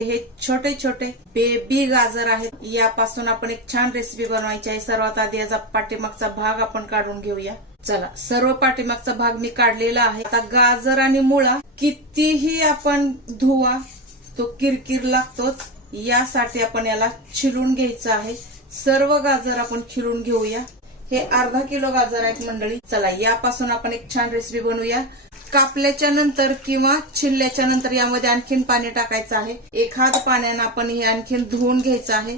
हे छोटे छोटे बेबी गाजर आहेत. यापासून आपण एक छान रेसिपी बनवायची आहे. सर्वात आधी याचा पाठीमागचा भाग आपण काढून घेऊया. चला, सर्व पाठीमागचा भाग मी काढलेला आहे. आता गाजर आणि मुळा कितीही आपण धुवा तो किरकिर लागतोच. यासाठी आपण याला छिलून घ्यायचं आहे. सर्व गाजर आपण छिलून घेऊया. हे अर्धा किलो गाजर आहेत मंडळी. चला, यापासून आपण एक छान रेसिपी बनवूया. कापल्याच्या नंतर किंवा छिलल्याच्या नंतर यामध्ये आणखीन पाणी टाकायचं आहे. एखाद पाण्यानं आपण हे आणखीन धुवून घ्यायचं आहे.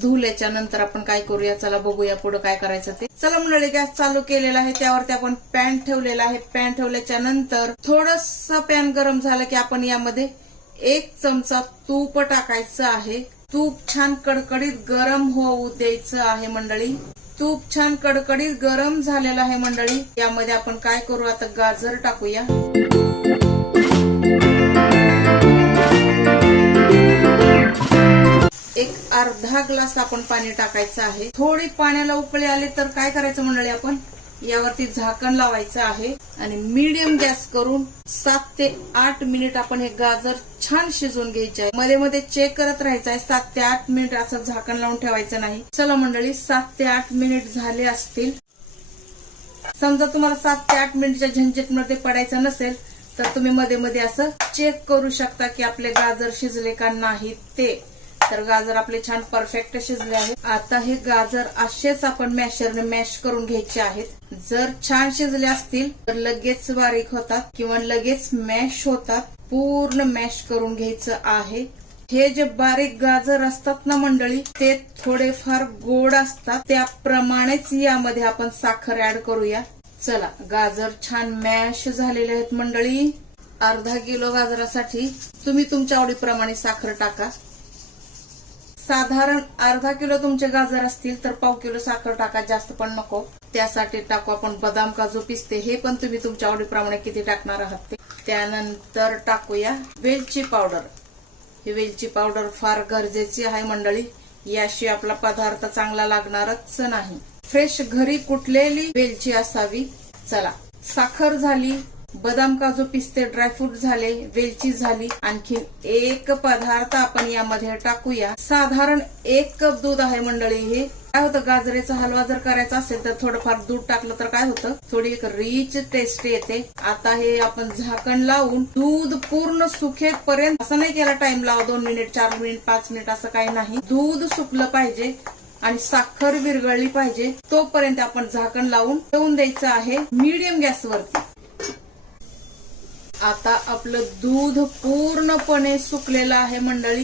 धुल्याच्या नंतर आपण काय करूया, चला बघूया पुढे काय करायचं ते. चला मंडळी, गॅस चालू केलेला आहे. त्यावरती आपण पॅन ठेवलेला आहे. पॅन ठेवल्याच्या नंतर थोडस पॅन गरम झालं की आपण यामध्ये 1 चमचा तूप टाकायचं आहे. तूप छान कडकडीत गरम होऊ द्यायचं आहे मंडळी. तूप छान कडकडीत गरम झालेलं आहे मंडळी. यामध्ये आपण काय करू, आता गाजर टाकूया. एक अर्धा ग्लास आपण पाणी टाकायचं आहे. थोडी पाण्याला उकळी आली तर काय करायचं मंडळी, आपण यावरती झाकण लावायचं आहे आणि मीडियम गॅस करून 7 ते 8 मिनिट आपण हे गाजर छान शिजवून घ्यायचे आहे. मध्ये मध्ये चेक करत राहायचं आहे. 7 ते 8 मिनिट असं झाकण लावून ठेवायचं नाही. चला मंडळी, 7 ते 8 मिनिट झाले असतील. समजा तुम्हाला 7 ते 8 मिनिटच्या झंझटमध्ये पडायचं नसेल तर तुम्ही मध्ये मध्ये असं चेक करू शकता की आपले गाजर शिजले का नाही ते. तर गाजर आपले छान परफेक्ट शिजले आहेत. आता हे गाजर असेच आपण मॅशरने मॅश करून घ्यायचे आहेत. जर छान शिजले असतील तर लगेच बारीक होतात किंवा लगेच मॅश होतात. पूर्ण मॅश करून घ्यायचं आहे. हे जे बारीक गाजर असतात ना मंडळी, ते थोडेफार गोड असतात. त्याप्रमाणेच यामध्ये आपण साखर ऍड करूया. चला, गाजर छान मॅश झालेले आहेत मंडळी. अर्धा किलो गाजरासाठी तुम्ही तुमच्या आवडीप्रमाणे साखर टाका. साधारण अर्धा किलो तुमचे गाजर असतील तर पाव किलो साखर टाका, जास्त पण नको. त्यासाठी टाकू आपण बदाम, काजू, पिस्ते. हे पण तुम्ही तुमच्या आवडीप्रमाणे किती टाकणार आहात ते. त्यानंतर टाकूया वेलची पावडर. ही वेलची पावडर फार गरजेची आहे मंडळी. याशिवाय आपला पदार्थ चांगला लागणारच नाही. फ्रेश घरी कुटलेली वेलची असावी. चला, साखर झाली, बदाम, काजू, पिस्ते, ड्रायफ्रूट झाले, वेलची झाली. आणखी एक पदार्थ आपण यामध्ये टाकूया. साधारण 1 कप दूध आहे मंडळी. हे काय होतं, गाजरेचा हलवा जर करायचा असेल तर थोडंफार दूध टाकलं तर काय होतं, थोडी एक रिच टेस्ट येते. आता हे आपण झाकण लावून दूध पूर्ण सुकेपर्यंत, असं नाही केला टाइम लावा 2 मिनिट, 4 मिनिट, 5 मिनिट असं काही नाही. दूध सुकलं पाहिजे आणि साखर विरघळली पाहिजे. तोपर्यंत आपण झाकण लावून ठेवून द्यायचं आहे मीडियम गॅसवरती. आता आपलं दूध पूर्णपणे सुकलेलं आहे मंडळी.